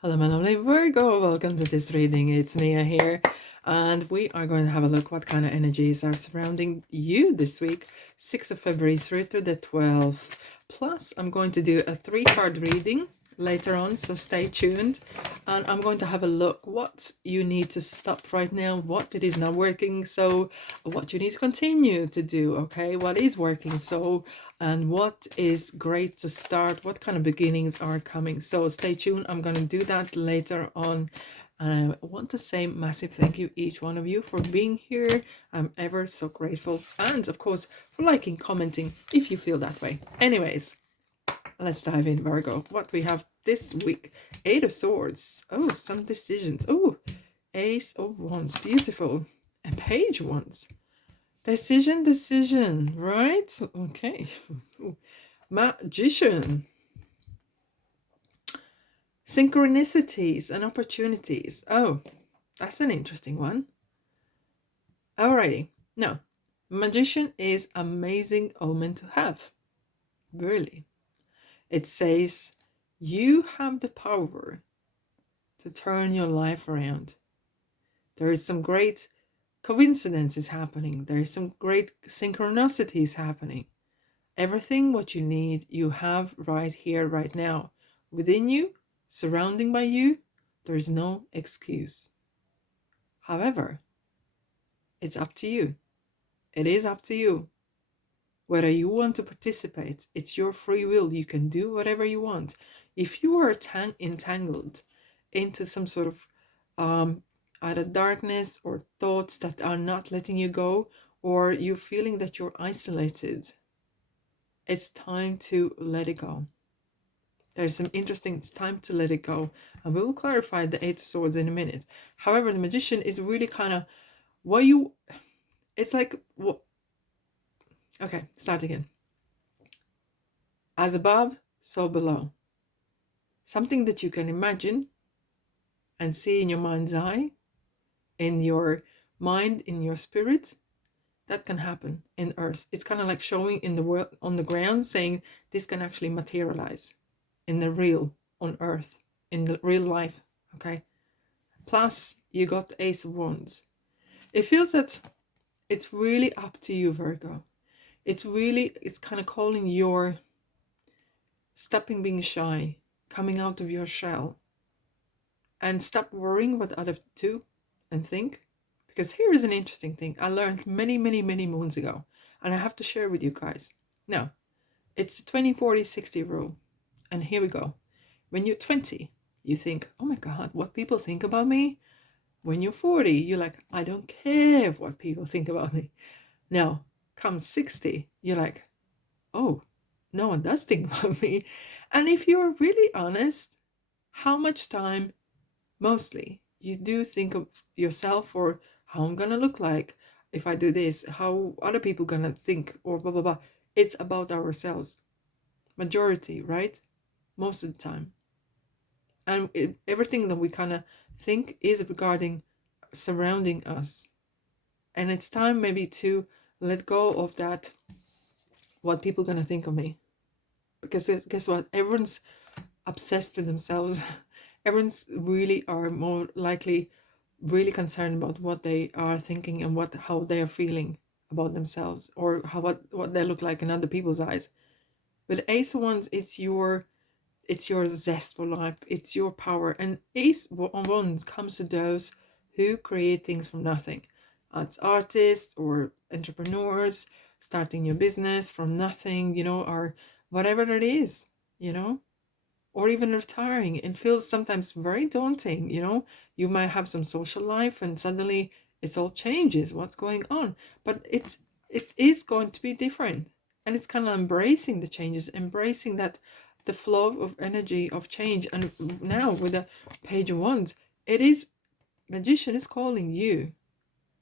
Hello, my lovely Virgo. Welcome to this reading. It's Mia here, and we are going to have a look what kind of energies are surrounding you this week, 6th of February through to the 12th. Plus, I'm going to do a 3-card reading later on, so stay tuned. And I'm going to have a look what you need to stop right now, what it is not working, so what you need to continue to do, okay? What is working, so and what is great to start, what kind of beginnings are coming. So stay tuned. I'm going to do that later on. And I want to say massive thank you each one of you for being here. I'm ever so grateful, and of course for liking, commenting if you feel that way. Anyways, let's dive in, Virgo. What we have this week: 8 of Swords. Oh, some decisions. Oh, Ace of Wands. Beautiful. And Page of Wands. Decision, right? Okay. Magician. Synchronicities and opportunities. Oh, that's an interesting one. Alrighty. Now, Magician is amazing omen to have. Really. It says you have the power to turn your life around. There is some great coincidences happening. There is some great synchronicities happening. Everything what you need, you have right here, right now. Within you, surrounding by you, there is no excuse. However, it's up to you. It is up to you. Whether you want to participate, it's your free will. You can do whatever you want. If you are entangled into some sort of either darkness or thoughts that are not letting you go, or you're feeling that you're isolated, it's time to let it go. There's some interesting, it's time to let it go. And we will clarify the 8 of Swords in a minute. However, the Magician is really kind of what you, it's like, what? Okay, start again. As above, so below. Something that you can imagine and see in your mind's eye, in your mind, in your spirit, that can happen in earth. It's kind of like showing in the world, on the ground, saying this can actually materialize in the real, on earth, in the real life, okay? Plus, you got the Ace of Wands. It feels that it's really up to you, Virgo. It's kind of calling your stopping being shy, coming out of your shell, and stop worrying what others do and think. Because here is an interesting thing I learned many, many, many moons ago, and I have to share with you guys. Now, it's the 20-40-60 rule. And here we go. When you're 20, you think, oh my God, what people think about me? When you're 40, you're like, I don't care what people think about me. Now, come 60, you're like, oh, no one does think about me. And if you're really honest, how much time, mostly, you do think of yourself, or how I'm gonna look like if I do this, how other people gonna think, or blah, blah, blah. It's about ourselves. Majority, right? Most of the time. And everything that we kind of think is regarding surrounding us. And it's time maybe to let go of that, what people gonna think of me. Because guess what? Everyone's obsessed with themselves. Everyone's really are more likely really concerned about what they are thinking and how they are feeling about themselves, or what they look like in other people's eyes. With Ace of Wands, it's your zest for life, it's your power. And Ace of Wands comes to those who create things from nothing. It's artists or entrepreneurs starting your business from nothing, or whatever it is, or even retiring. It feels sometimes very daunting, you might have some social life and suddenly it all changes. What's going on? But it is going to be different. And it's kind of embracing the changes, embracing that the flow of energy of change. And now with the Page of Wands, it is, Magician is calling you.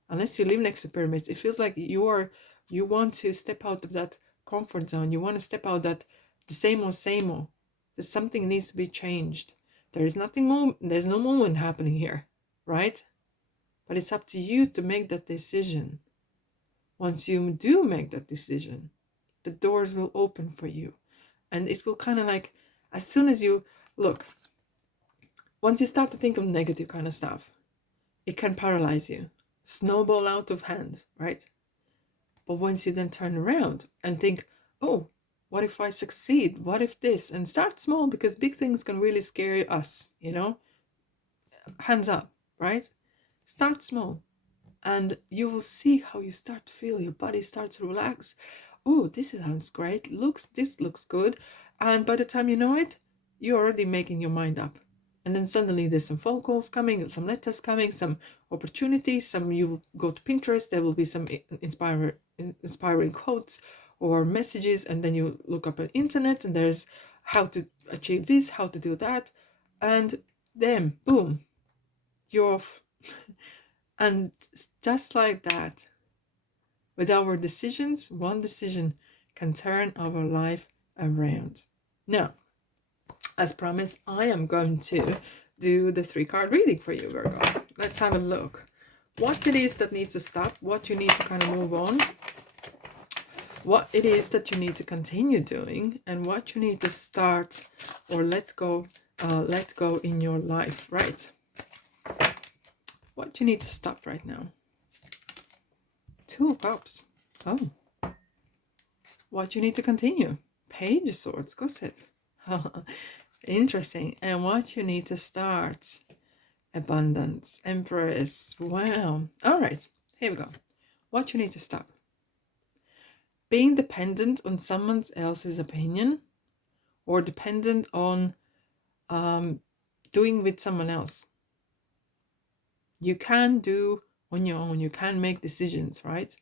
Unless you live next to pyramids, it feels like you want to step out of that comfort zone. You want to step out that the same old, that something needs to be changed. There's no moment happening here, right? But it's up to you to make that decision. Once you do make that decision, the doors will open for you. And it will kind of like, as soon as you look, once you start to think of negative kind of stuff, it can paralyze you, snowball out of hand, right? But once you then turn around and think, oh, what if I succeed? What if this? And start small, because big things can really scare us, you know? Hands up, right? Start small. And you will see how you start to feel your body starts to relax. Oh, this sounds great. This looks good. And by the time you know it, you're already making your mind up. And then suddenly there's some phone calls coming, some letters coming, some opportunities, some you go to Pinterest, there will be some inspiring quotes or messages, and then you look up on internet and there's how to achieve this, how to do that, and then boom, you're off. And just like that, with our decisions, one decision can turn our life around. Now, as promised, I am going to do the 3-card reading for you, Virgo. Let's have a look. What it is that needs to stop, what you need to kind of move on, what it is that you need to continue doing, and what you need to start or let go in your life, right? What you need to stop right now. 2 of Cups. Oh. What you need to continue. Page of Swords. Gossip. Interesting. And what you need to start. Abundance. Empress. Wow. All right. Here we go. What you need to stop. Being dependent on someone else's opinion, or dependent on doing with someone else. You can do on your own. You can make decisions, right?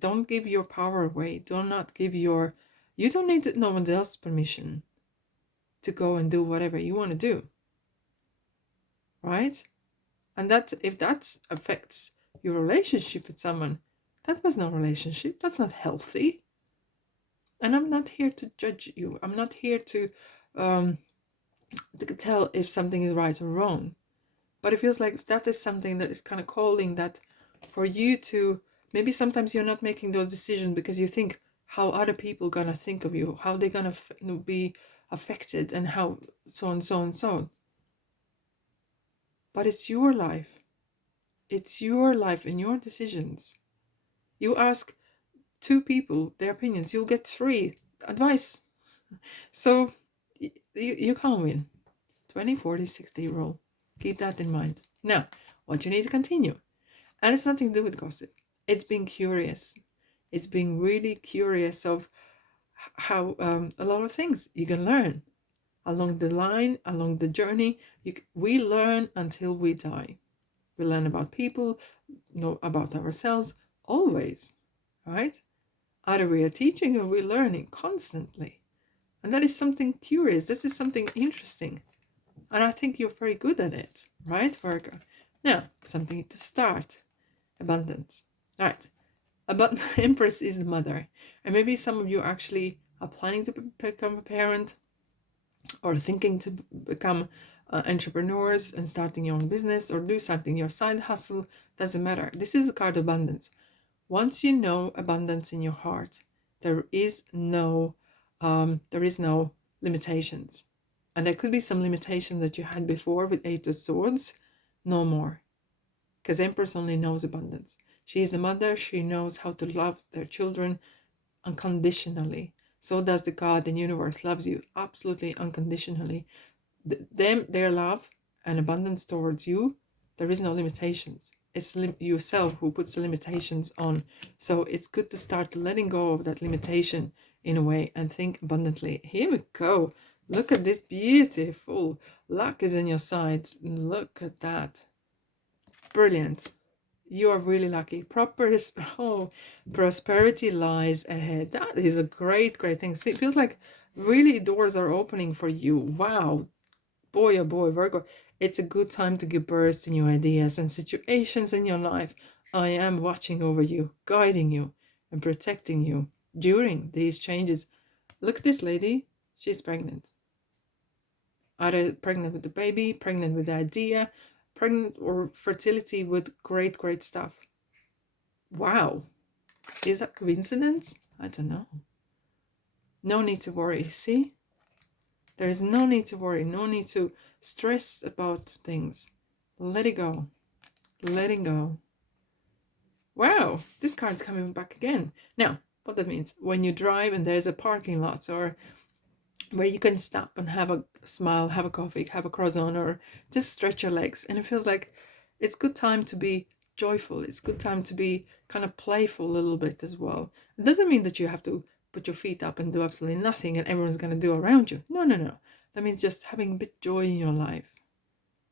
Don't give your power away. You don't need no one else's permission to go and do whatever you want to do, right? And if that affects your relationship with someone, that was no relationship. That's not healthy. And I'm not here to judge you. I'm not here to tell if something is right or wrong. But it feels like that is something that is kind of calling that for you to, maybe sometimes you're not making those decisions because you think how other people gonna think of you, how they're gonna be affected, and how so and so and so. But it's your life. It's your life and your decisions. You ask 2 people their opinions, you'll get 3 advice. So you can't win. 20, 40, 60 rule. Keep that in mind. Now, what you need to continue. And it's nothing to do with gossip. It's being curious. It's being really curious of how a lot of things you can learn. Along the line, along the journey, we learn until we die. We learn about people, know about ourselves, always, right? Either we are teaching or we're learning constantly. And that is something curious. This is something interesting. And I think you're very good at it, right, Virgo? Now, something to start. Abundance. All right. Empress is the mother. And maybe some of you actually are planning to become a parent, or thinking to become entrepreneurs and starting your own business, or do something, your side hustle. Doesn't matter. This is a card of abundance. Once you know abundance in your heart, there is no limitations. And there could be some limitations that you had before with 8 of Swords. No more. Because Empress only knows abundance. She is the mother. She knows how to love their children unconditionally. So does the God and universe loves you absolutely unconditionally. Their love and abundance towards you, there is no limitations. It's yourself who puts the limitations on. So it's good to start letting go of that limitation in a way and think abundantly. Here we go. Look at this beautiful. Luck is on your side. Look at that. Brilliant. You are really lucky. Prosperity lies ahead. That is a great thing. So it feels like really doors are opening for you. Wow. Boy, oh boy, Virgo. It's a good time to give birth to new ideas and situations in your life. I am watching over you, guiding you, and protecting you during these changes. Look at this lady. She's pregnant. Either pregnant with the baby, pregnant with the idea, pregnant or fertility with great stuff. Wow. Is that coincidence? I don't know. No need to worry. See? There is no need to worry, no need to stress about things. Let it go. Letting go. Wow, this card's coming back again. Now, what that means, when you drive and there's a parking lot or where you can stop and have a smile, have a coffee, have a croissant, or just stretch your legs, and it feels like it's good time to be joyful. It's good time to be kind of playful a little bit as well. It doesn't mean that you have to put your feet up and do absolutely nothing and everyone's going to do around you. No, no, no. That means just having a bit joy in your life.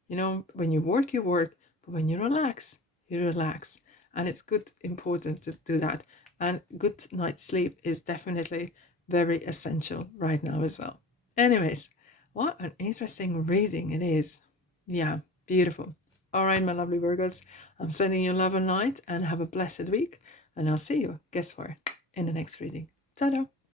You know, when you work, but when you relax, you relax. And it's good, important to do that. And good night's sleep is definitely very essential right now as well. Anyways, what an interesting reading it is. Yeah, beautiful. All right, my lovely Virgos, I'm sending you love and light and have a blessed week. And I'll see you, guess where, in the next reading. Ta-da!